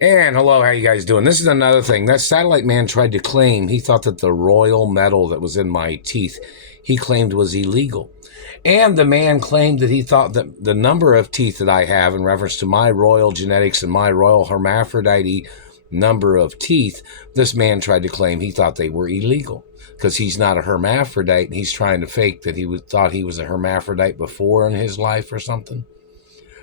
And hello, how you guys doing? This is another thing. That satellite man tried to claim he thought that the royal metal that was in my teeth, he claimed was illegal. And the man claimed that he thought that the number of teeth that I have in reference to my royal genetics and my royal hermaphrodite number of teeth, this man tried to claim he thought they were illegal because he's not a hermaphrodite and he's trying to fake that thought he was a hermaphrodite before in his life or something.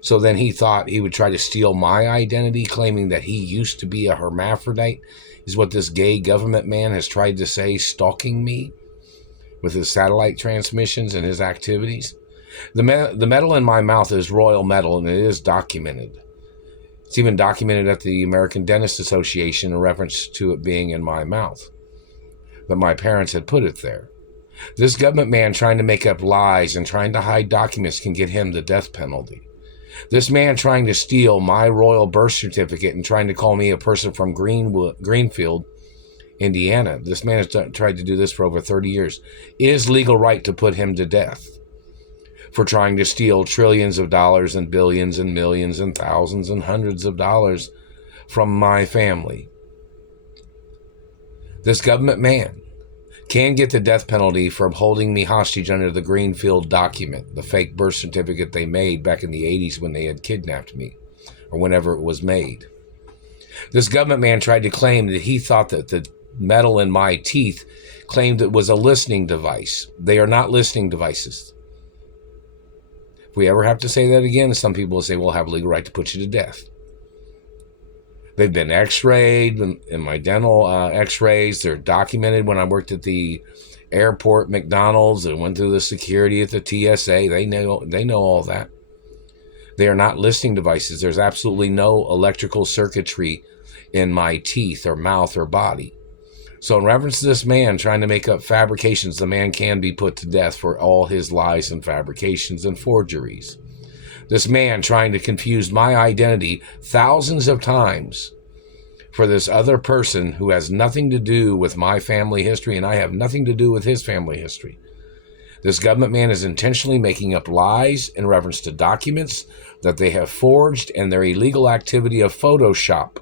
So then he thought he would try to steal my identity, claiming that he used to be a hermaphrodite, is what this gay government man has tried to say, stalking me with his satellite transmissions and his activities. The metal in my mouth is royal metal, and it is documented. It's even documented at the American Dentist Association in reference to it being in my mouth, that my parents had put it there. This government man trying to make up lies and trying to hide documents can get him the death penalty. This man trying to steal my royal birth certificate and trying to call me a person from Greenfield, Indiana. This man has tried to do this for over 30 years. It is legal right to put him to death for trying to steal trillions of dollars and billions and millions and thousands and hundreds of dollars from my family. This government man can get the death penalty for holding me hostage under the Greenfield document, the fake birth certificate they made back in the 80s when they had kidnapped me, or whenever it was made. This government man tried to claim that he thought that the metal in my teeth claimed it was a listening device. They are not listening devices. If we ever have to say that again, some people will say we'll have a legal right to put you to death. They've been x-rayed in my dental x-rays. They're documented when I worked at the airport, McDonald's, and went through the security at the TSA. They know all that. They are not listening devices. There's absolutely no electrical circuitry in my teeth or mouth or body. So in reference to this man trying to make up fabrications, the man can be put to death for all his lies and fabrications and forgeries. This man trying to confuse my identity thousands of times for this other person who has nothing to do with my family history, and I have nothing to do with his family history. This government man is intentionally making up lies in reference to documents that they have forged and their illegal activity of Photoshop.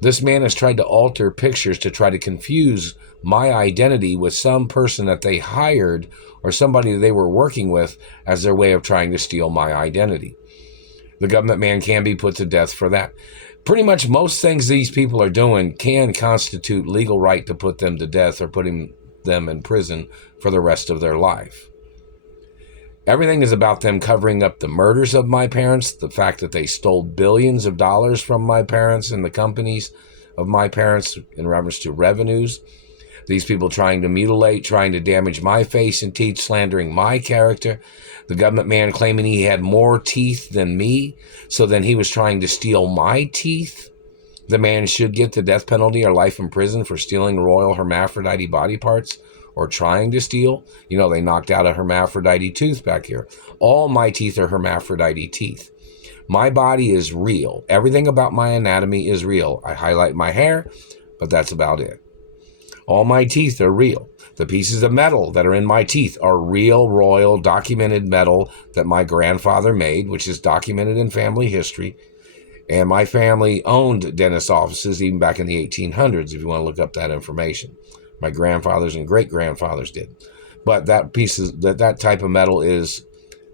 This man has tried to alter pictures to try to confuse my identity with some person that they hired or somebody they were working with as their way of trying to steal my identity. The government man can be put to death for that. Pretty much most things these people are doing can constitute legal right to put them to death or putting them in prison for the rest of their life. Everything is about them covering up the murders of my parents, the fact that they stole billions of dollars from my parents and the companies of my parents in reference to revenues. These people trying to mutilate, trying to damage my face and teeth, slandering my character. The government man claiming he had more teeth than me, so then he was trying to steal my teeth. The man should get the death penalty or life in prison for stealing royal hermaphrodite body parts or trying to steal. You know, they knocked out a hermaphrodite tooth back here. All my teeth are hermaphrodite teeth. My body is real. Everything about my anatomy is real. I highlight my hair, but that's about it. All my teeth are real. The pieces of metal that are in my teeth are real, royal, documented metal that my grandfather made, which is documented in family history. And my family owned dentist offices even back in the 1800s, if you want to look up that information. My grandfathers and great-grandfathers did. But that type of metal is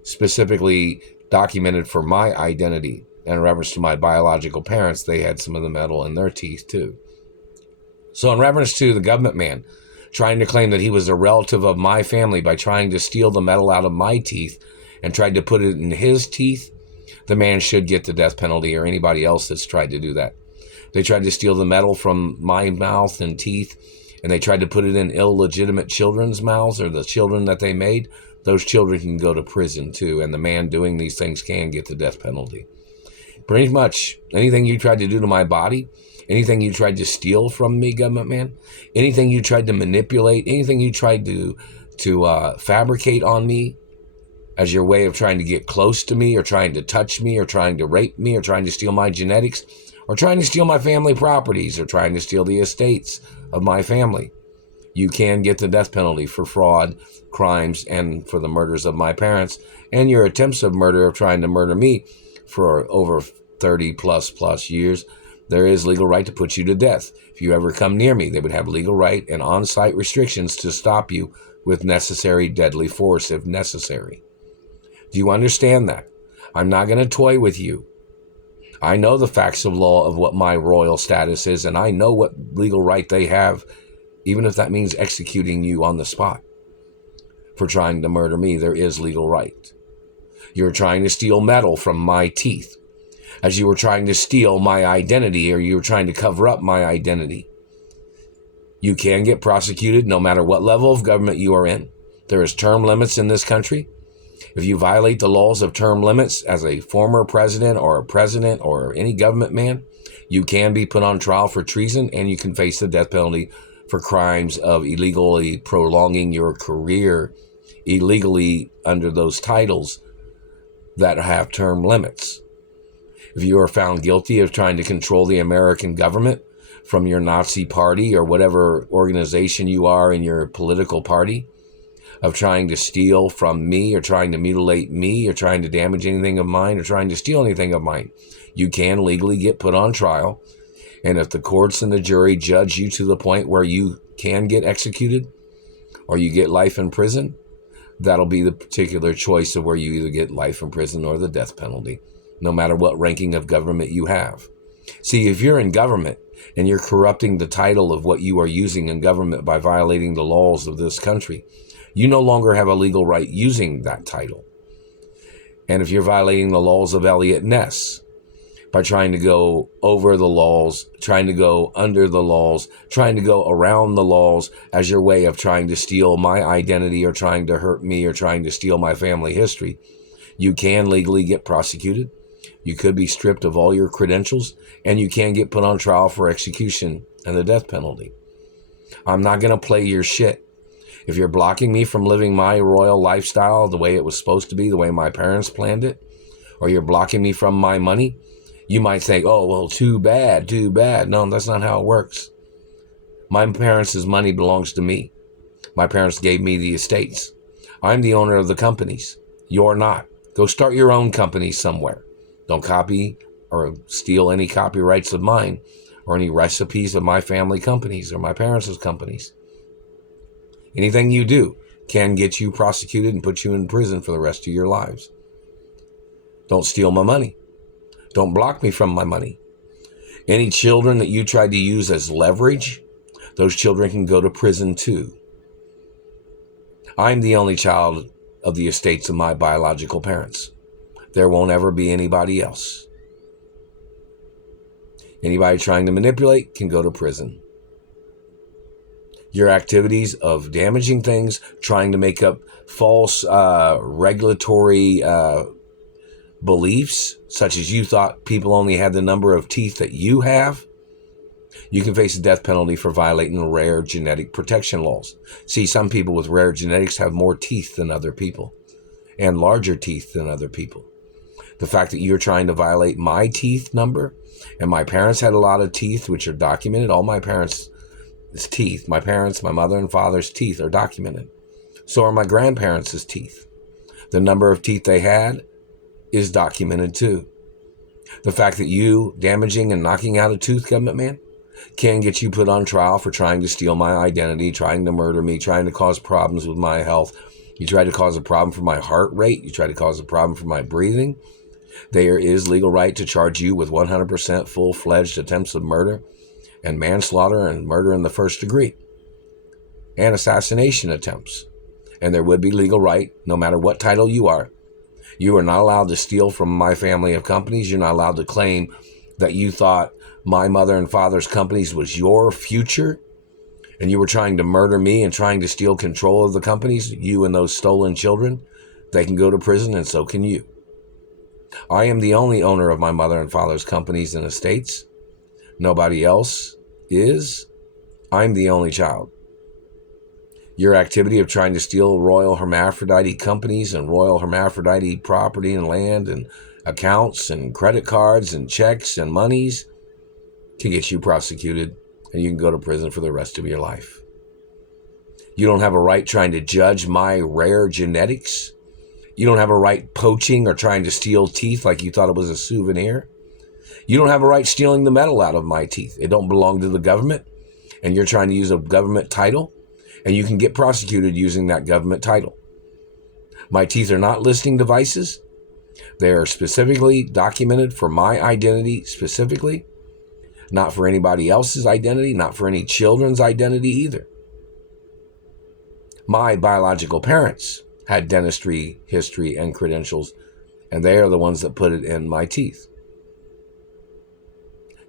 specifically documented for my identity. And in reference to my biological parents, they had some of the metal in their teeth too. So in reference to the government man trying to claim that he was a relative of my family by trying to steal the metal out of my teeth and tried to put it in his teeth, the man should get the death penalty, or anybody else that's tried to do that. They tried to steal the metal from my mouth and teeth, and they tried to put it in illegitimate children's mouths, or the children that they made. Those children can go to prison too, and the man doing these things can get the death penalty. Pretty much anything you tried to do to my body, anything you tried to steal from me, government man, anything you tried to manipulate, anything you tried to fabricate on me as your way of trying to get close to me or trying to touch me or trying to rape me or trying to steal my genetics or trying to steal my family properties or trying to steal the estates of my family, you can get the death penalty for fraud, crimes, and for the murders of my parents and your attempts of murder of trying to murder me for over 30 plus years. there is legal right to put you to death. If you ever come near me, they would have legal right and on-site restrictions to stop you with necessary deadly force if necessary. Do you understand that? I'm not going to toy with you. I know the facts of law of what my royal status is, and I know what legal right they have, even if that means executing you on the spot for trying to murder me. There is legal right. You're trying to steal metal from my teeth, as you were trying to steal my identity, or you were trying to cover up my identity. You can get prosecuted no matter what level of government you are in. There is term limits in this country. If you violate the laws of term limits as a former president or any government man, you can be put on trial for treason, and you can face the death penalty for crimes of illegally prolonging your career illegally under those titles that have term limits. If you are found guilty of trying to control the American government from your Nazi party or whatever organization you are in your political party, of trying to steal from me or trying to mutilate me or trying to damage anything of mine or trying to steal anything of mine, you can legally get put on trial. And if the courts and the jury judge you to the point where you can get executed or you get life in prison, that'll be the particular choice of where you either get life in prison or the death penalty, no matter what ranking of government you have. See, if you're in government and you're corrupting the title of what you are using in government by violating the laws of this country, you no longer have a legal right using that title. And if you're violating the laws of Eliot Ness by trying to go over the laws, trying to go under the laws, trying to go around the laws as your way of trying to steal my identity or trying to hurt me or trying to steal my family history, you can legally get prosecuted. You could be stripped of all your credentials, and you can get put on trial for execution and the death penalty. I'm not going to play your shit. If you're blocking me from living my royal lifestyle the way it was supposed to be, the way my parents planned it, or you're blocking me from my money, you might think, oh, well, too bad. No, that's not how it works. My parents' money belongs to me. My parents gave me the estates. I'm the owner of the companies. You're not. Go start your own company somewhere. Don't copy or steal any copyrights of mine or any recipes of my family companies or my parents' companies. Anything you do can get you prosecuted and put you in prison for the rest of your lives. Don't steal my money. Don't block me from my money. Any children that you tried to use as leverage, those children can go to prison too. I'm the only child of the estates of my biological parents. There won't ever be anybody else. Anybody trying to manipulate can go to prison. Your activities of damaging things, trying to make up false regulatory beliefs, such as you thought people only had the number of teeth that you have, you can face a death penalty for violating rare genetic protection laws. See, some people with rare genetics have more teeth than other people and larger teeth than other people. The fact that you're trying to violate my teeth number, and my parents had a lot of teeth, which are documented. All my parents' teeth, my parents, my mother and father's teeth are documented. So are my grandparents' teeth. The number of teeth they had is documented too. The fact that you damaging and knocking out a tooth, government man, can get you put on trial for trying to steal my identity, trying to murder me, trying to cause problems with my health. You try to cause a problem for my heart rate. You try to cause a problem for my breathing. There is legal right to charge you with 100% full-fledged attempts of murder and manslaughter and murder in the first degree and assassination attempts. And there would be legal right, no matter what title you are. You are not allowed to steal from my family of companies. You're not allowed to claim that you thought my mother and father's companies was your future and you were trying to murder me and trying to steal control of the companies, you and those stolen children. They can go to prison, and so can you. I am the only owner of my mother and father's companies and estates. Nobody else is. I'm the only child. Your activity of trying to steal Royal Hermaphrodite companies and Royal Hermaphrodite property and land and accounts and credit cards and checks and monies can get you prosecuted, and you can go to prison for the rest of your life. You don't have a right trying to judge my rare genetics. You don't have a right poaching or trying to steal teeth like you thought it was a souvenir. You don't have a right stealing the metal out of my teeth. It don't belong to the government, and you're trying to use a government title, and you can get prosecuted using that government title. My teeth are not listening devices. They are specifically documented for my identity specifically, not for anybody else's identity, not for any children's identity either. My biological parents had dentistry, history, and credentials, and they are the ones that put it in my teeth.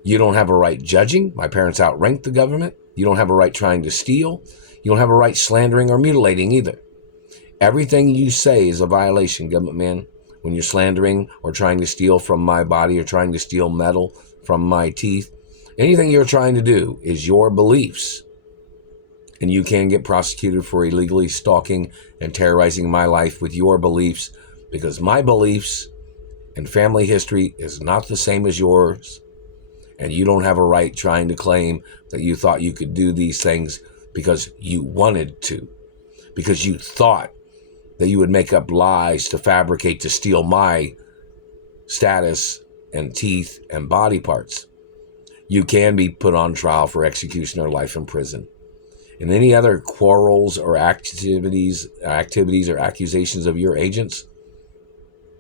You don't have a right judging. My parents outranked the government. You don't have a right trying to steal. You don't have a right slandering or mutilating either. Everything you say is a violation, government man, when you're slandering or trying to steal from my body or trying to steal metal from my teeth. Anything you're trying to do is your beliefs. And you can get prosecuted for illegally stalking and terrorizing my life with your beliefs, because my beliefs and family history is not the same as yours. And you don't have a right trying to claim that you thought you could do these things because you wanted to, because you thought that you would make up lies to fabricate to steal my status and teeth and body parts. You can be put on trial for execution or life in prison. And any other quarrels or activities or accusations of your agents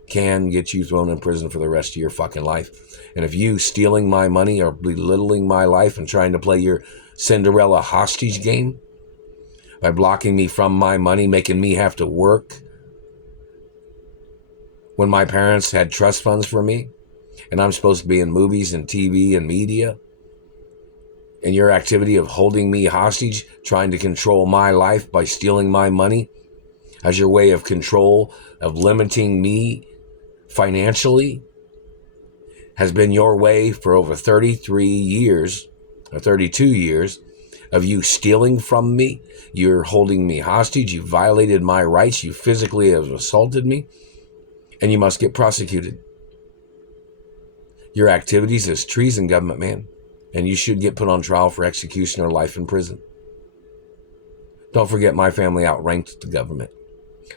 can get you thrown in prison for the rest of your fucking life. And if you stealing my money or belittling my life and trying to play your Cinderella hostage game by blocking me from my money, making me have to work when my parents had trust funds for me and I'm supposed to be in movies and TV and media, and your activity of holding me hostage, trying to control my life by stealing my money as your way of control, of limiting me financially, has been your way for over 33 years or 32 years of you stealing from me. You're holding me hostage. You violated my rights. You physically have assaulted me, and you must get prosecuted. Your activities is treason, government man, and you should get put on trial for execution or life in prison. Don't forget, my family outranked the government.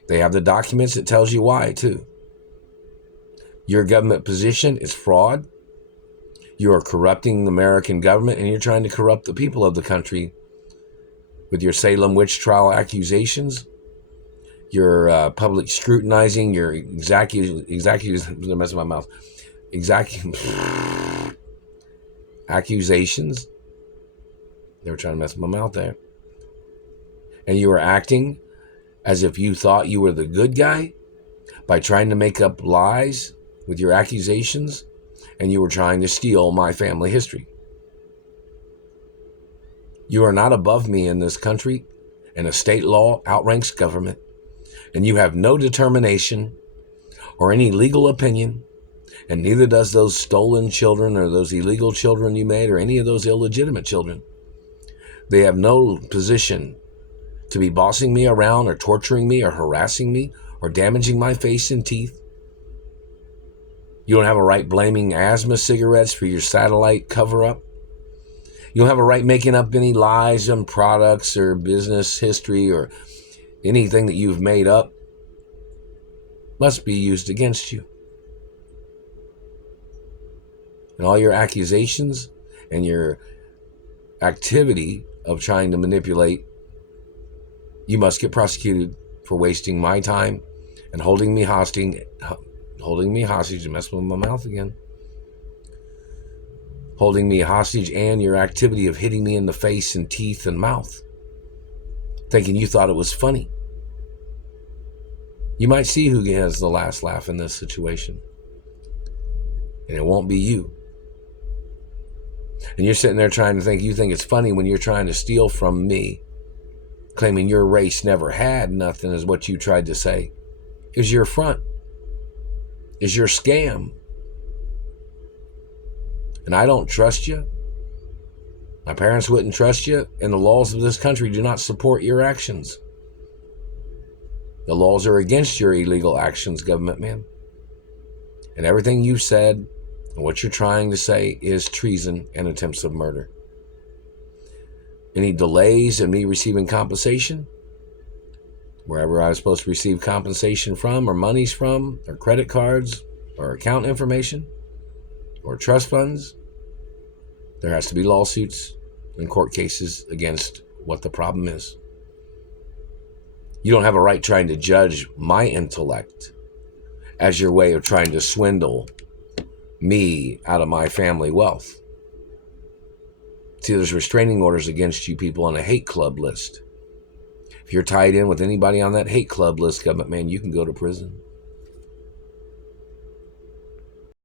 They have the documents that tells you why, too. Your government position is fraud. You are corrupting the American government, and you're trying to corrupt the people of the country with your Salem witch trial accusations, your public scrutinizing, your accusations. They were trying to mess with my mouth there. And you were acting as if you thought you were the good guy by trying to make up lies with your accusations, and you were trying to steal my family history. You are not above me in this country, and a state law outranks government, and you have no determination or any legal opinion, and neither does those stolen children or those illegal children you made or any of those illegitimate children. They have no position to be bossing me around or torturing me or harassing me or damaging my face and teeth. You don't have a right blaming asthma cigarettes for your satellite cover-up. You don't have a right making up any lies on products or business history or anything that you've made up must be used against you. And all your accusations and your activity of trying to manipulate, you must get prosecuted for wasting my time and holding me hostage and messing with my mouth again. Holding me hostage and your activity of hitting me in the face and teeth and mouth, thinking you thought it was funny. You might see who has the last laugh in this situation, and it won't be you. And you're sitting there trying to think you think it's funny when you're trying to steal from me, claiming your race never had nothing is what you tried to say. Is your front. Is your scam. And I don't trust you. My parents wouldn't trust you, and the laws of this country do not support your actions. The laws are against your illegal actions, government man. And everything you've said and what you're trying to say is treason and attempts of murder. Any delays in me receiving compensation, wherever I was supposed to receive compensation from or monies from or credit cards or account information, or trust funds, there has to be lawsuits and court cases against what the problem is. You don't have a right trying to judge my intellect as your way of trying to swindle me out of my family wealth. See, there's restraining orders against you people on a hate club list. If you're tied in with anybody on that hate club list, government man, you can go to prison.